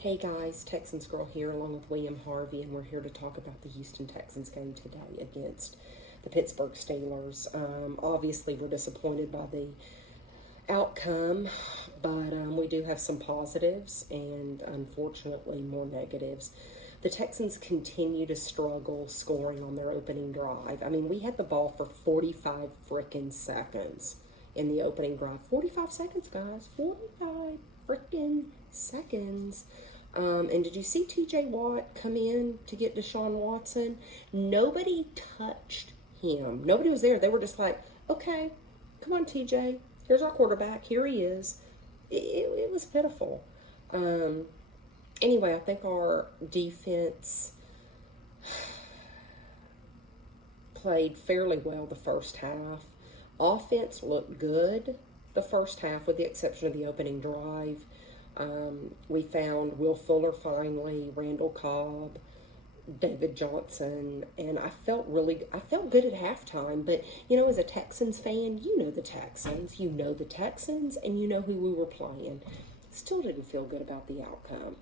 Hey guys, Texans Girl here along with William Harvey, and we're here to talk about the Houston Texans game today against the Pittsburgh Steelers. Obviously, we're disappointed by the outcome, but we do have some positives and unfortunately more negatives. The Texans continue to struggle scoring on their opening drive. I mean, we had the ball for 45 frickin' seconds in the opening drive. 45 seconds, guys. 45 frickin' seconds. And did you see TJ Watt come in to get Deshaun Watson? Nobody touched him. Nobody was there. They were just like, okay, come on, TJ. Here's our quarterback. Here he is. It was pitiful. Anyway, I think our defense played fairly well the first half. Offense looked good the first half with the exception of the opening drive. We found Will Fuller finally, Randall Cobb, David Johnson, and I felt good at halftime. But, as a Texans fan, you know the Texans, and you know who we were playing. Still didn't feel good about the outcome.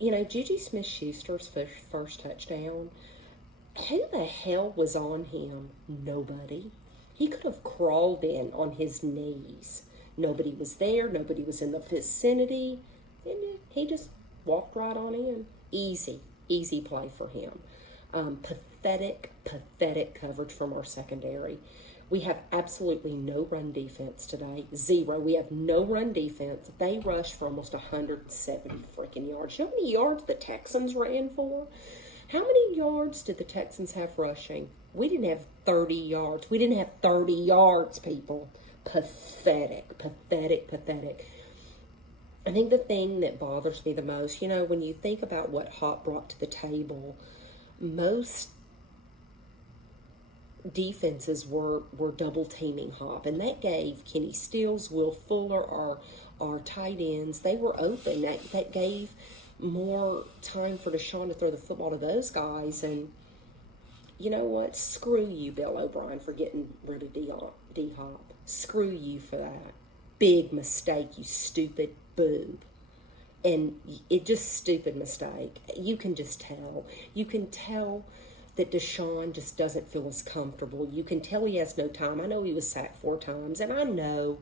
Juju Smith-Schuster's first touchdown, who the hell was on him? Nobody. He could have crawled in on his knees. Nobody was there. Nobody was in the vicinity. And he just walked right on in. Easy play for him. Pathetic coverage from our secondary. We have absolutely no run defense today. Zero. We have no run defense. They rushed for almost 170 freaking yards. You know how many yards the Texans ran for? How many yards did the Texans have rushing? We didn't have 30 yards. We didn't have 30 yards, people. Pathetic. I think the thing that bothers me the most, when you think about what Hop brought to the table, most defenses were double teaming Hop, and that gave Kenny Stills, Will Fuller, our tight ends, they were open. That gave more time for Deshaun to throw the football to those guys. And you know what? Screw you, Bill O'Brien, for getting rid of D-Hop. Screw you for that. Big mistake, you stupid boob. And it just stupid mistake. You can just tell. You can tell that Deshaun just doesn't feel as comfortable. You can tell he has no time. I know he was sacked 4 times, and I know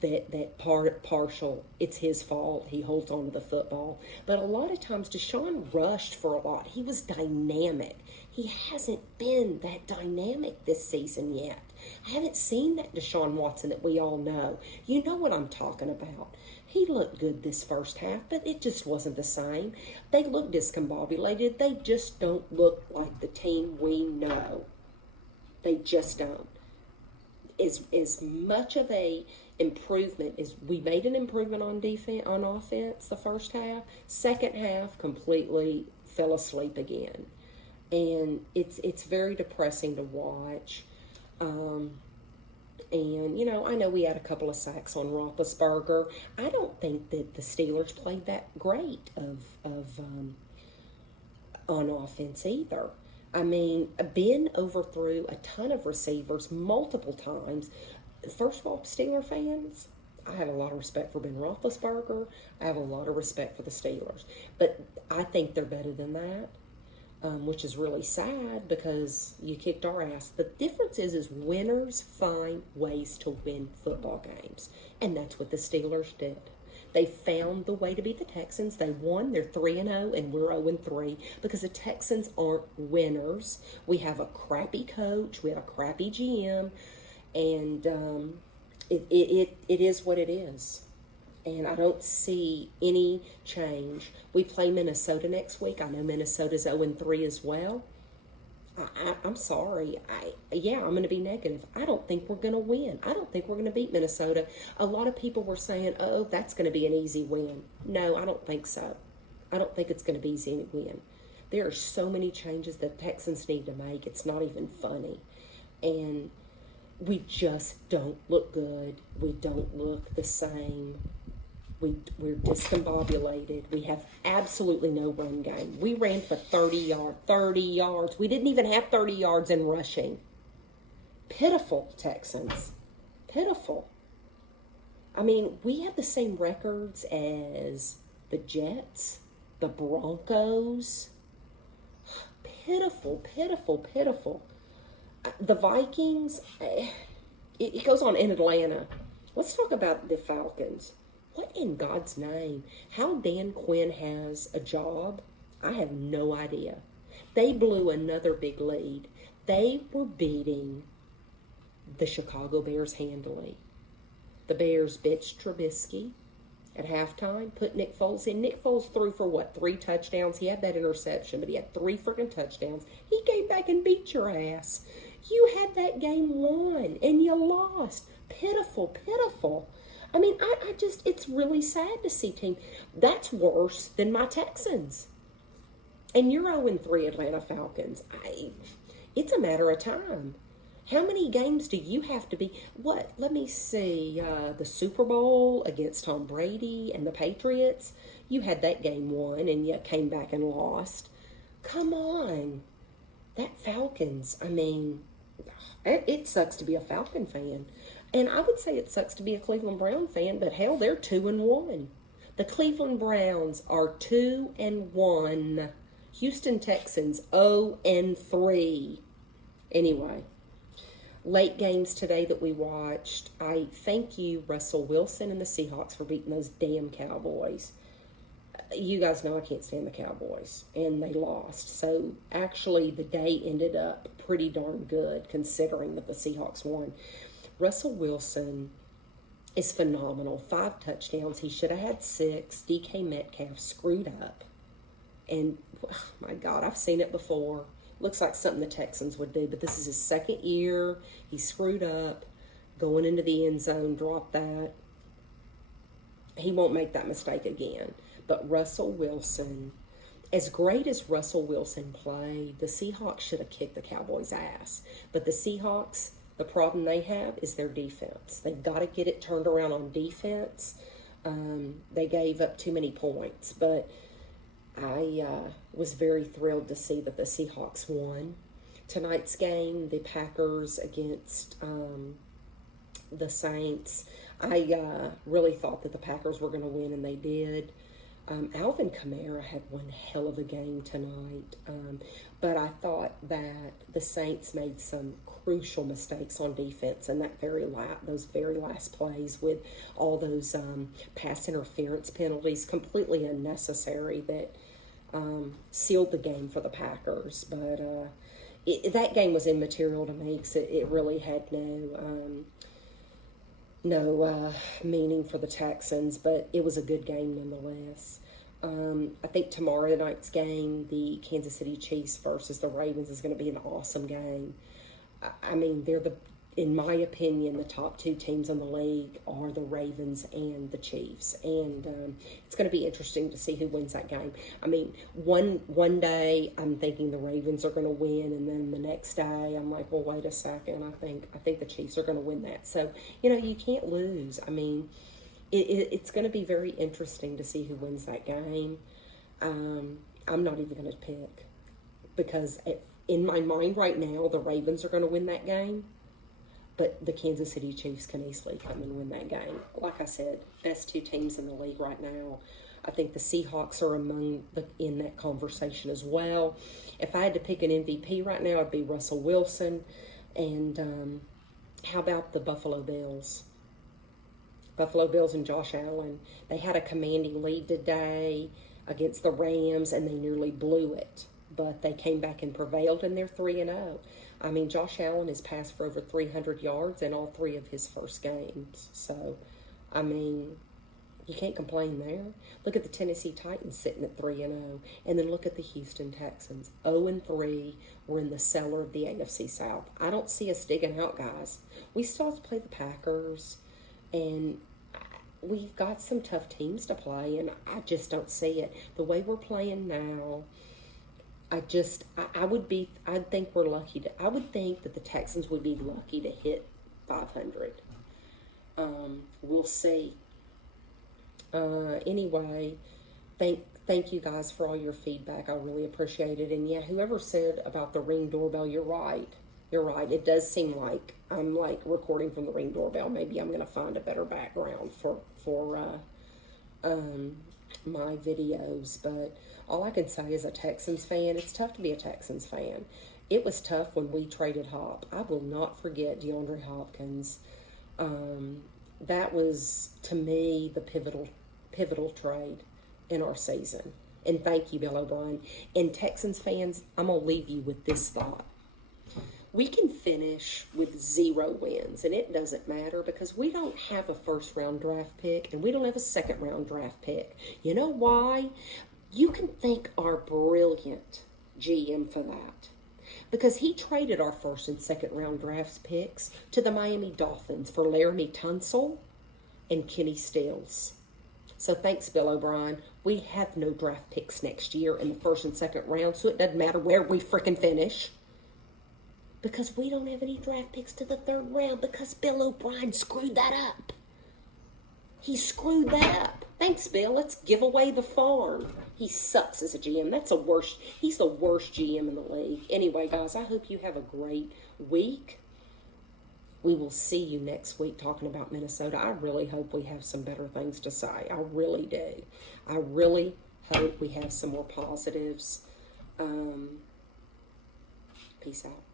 that partial, it's his fault. He holds on to the football. But a lot of times Deshaun rushed for a lot. He was dynamic. He hasn't been that dynamic this season yet. I haven't seen that Deshaun Watson that we all know. You know what I'm talking about. He looked good this first half, but it just wasn't the same. They look discombobulated. They just don't look like the team we know. They just don't. As much of a improvement as we made an improvement on defense, on offense the first half, second half completely fell asleep again. And it's very depressing to watch. And, I know we had a couple of sacks on Roethlisberger. I don't think that the Steelers played that great on offense either. I mean, Ben overthrew a ton of receivers multiple times. First of all, Steeler fans, I have a lot of respect for Ben Roethlisberger. I have a lot of respect for the Steelers. But I think they're better than that. Which is really sad because you kicked our ass. The difference is winners find ways to win football games. And that's what the Steelers did. They found the way to beat the Texans. They won. They're 3-0, and we're 0-3 because the Texans aren't winners. We have a crappy coach. We have a crappy GM. And it is what it is. And I don't see any change. We play Minnesota next week. I know Minnesota's 0-3 as well. I'm sorry. I'm going to be negative. I don't think we're going to win. I don't think we're going to beat Minnesota. A lot of people were saying, oh, that's going to be an easy win. No, I don't think so. I don't think it's going to be easy to win. There are so many changes that Texans need to make. It's not even funny. And we just don't look good. We don't look the same. We're discombobulated. We have absolutely no run game. We ran for 30 yards. We didn't even have 30 yards in rushing. Pitiful, Texans. Pitiful. I mean, we have the same records as the Jets, the Broncos. Pitiful, pitiful, pitiful. The Vikings, it goes on in Atlanta. Let's talk about the Falcons. What in God's name? How Dan Quinn has a job, I have no idea. They blew another big lead. They were beating the Chicago Bears handily. The Bears benched Trubisky at halftime, put Nick Foles in. Nick Foles threw for what, 3 touchdowns? He had that interception, but he had 3 freaking touchdowns. He came back and beat your ass. You had that game won, and you lost. Pitiful, pitiful. I mean, I just, it's really sad to see team. That's worse than my Texans. And you're 0-3 Atlanta Falcons. It's a matter of time. How many games do you have to be? What? Let me see. The Super Bowl against Tom Brady and the Patriots. You had that game won and you came back and lost. Come on. That Falcons, I mean, it sucks to be a Falcon fan. And I would say it sucks to be a Cleveland Brown fan, but hell, they're 2-1. The Cleveland Browns are 2-1. Houston Texans 0-3. Anyway, late games today that we watched. I thank you, Russell Wilson and the Seahawks, for beating those damn Cowboys. You guys know I can't stand the Cowboys, and they lost. So actually, the day ended up pretty darn good, considering that the Seahawks won. Russell Wilson is phenomenal. 5 touchdowns. He should have had 6. DK Metcalf screwed up. And, oh my God, I've seen it before. Looks like something the Texans would do. But this is his 2nd year. He screwed up. Going into the end zone, dropped that. He won't make that mistake again. But Russell Wilson, as great as Russell Wilson played, the Seahawks should have kicked the Cowboys' ass. But the Seahawks, the problem they have is their defense. They've got to get it turned around on defense. They gave up too many points. But I was very thrilled to see that the Seahawks won. Tonight's game, the Packers against the Saints. I really thought that the Packers were going to win, and they did. Alvin Kamara had one hell of a game tonight. But I thought that the Saints made some crucial mistakes on defense in that those very last plays with all those pass interference penalties, completely unnecessary, that sealed the game for the Packers. But that game was immaterial to me because it really had no meaning for the Texans, but it was a good game nonetheless. I think tomorrow night's game, the Kansas City Chiefs versus the Ravens, is going to be an awesome game. I mean, in my opinion, the top 2 teams in the league are the Ravens and the Chiefs, and it's going to be interesting to see who wins that game. I mean, one day I'm thinking the Ravens are going to win, and then the next day I'm like, well, wait a second, I think the Chiefs are going to win that. So, you can't lose. I mean, it's going to be very interesting to see who wins that game. I'm not even going to pick, because in my mind right now, the Ravens are going to win that game. But the Kansas City Chiefs can easily come and win that game. Like I said, best 2 teams in the league right now. I think the Seahawks are in that conversation as well. If I had to pick an MVP right now, it'd be Russell Wilson. And how about the Buffalo Bills? Buffalo Bills and Josh Allen. They had a commanding lead today against the Rams, and they nearly blew it. But they came back and prevailed, and they're 3-0. I mean, Josh Allen has passed for over 300 yards in all 3 of his first games. So, I mean, you can't complain there. Look at the Tennessee Titans sitting at 3-0. And then look at the Houston Texans. 0-3. We're in the cellar of the AFC South. I don't see us digging out, guys. We still have to play the Packers. And we've got some tough teams to play. And I just don't see it. The way we're playing now, I think we're lucky I would think that the Texans would be lucky to hit 500. We'll see. Anyway, thank you guys for all your feedback. I really appreciate it. And yeah, whoever said about the Ring doorbell, you're right. You're right. It does seem like I'm recording from the Ring doorbell. Maybe I'm going to find a better background for my videos, but all I can say as a Texans fan, it's tough to be a Texans fan. It was tough when we traded Hop. I will not forget DeAndre Hopkins. That was, to me, the pivotal trade in our season. And thank you, Bill O'Brien. And Texans fans, I'm going to leave you with this thought. We can finish with 0 wins, and it doesn't matter because we don't have a first-round draft pick, and we don't have a second-round draft pick. You know why? You can thank our brilliant GM for that. Because he traded our first and second-round draft picks to the Miami Dolphins for Laramie Tunsil and Kenny Stills. So thanks, Bill O'Brien. We have no draft picks next year in the first and second round, so it doesn't matter where we freaking finish. Because we don't have any draft picks to the third round because Bill O'Brien screwed that up. He screwed that up. Thanks, Bill. Let's give away the farm. He sucks as a GM. He's the worst GM in the league. Anyway, guys, I hope you have a great week. We will see you next week talking about Minnesota. I really hope we have some better things to say. I really do. I really hope we have some more positives. Peace out.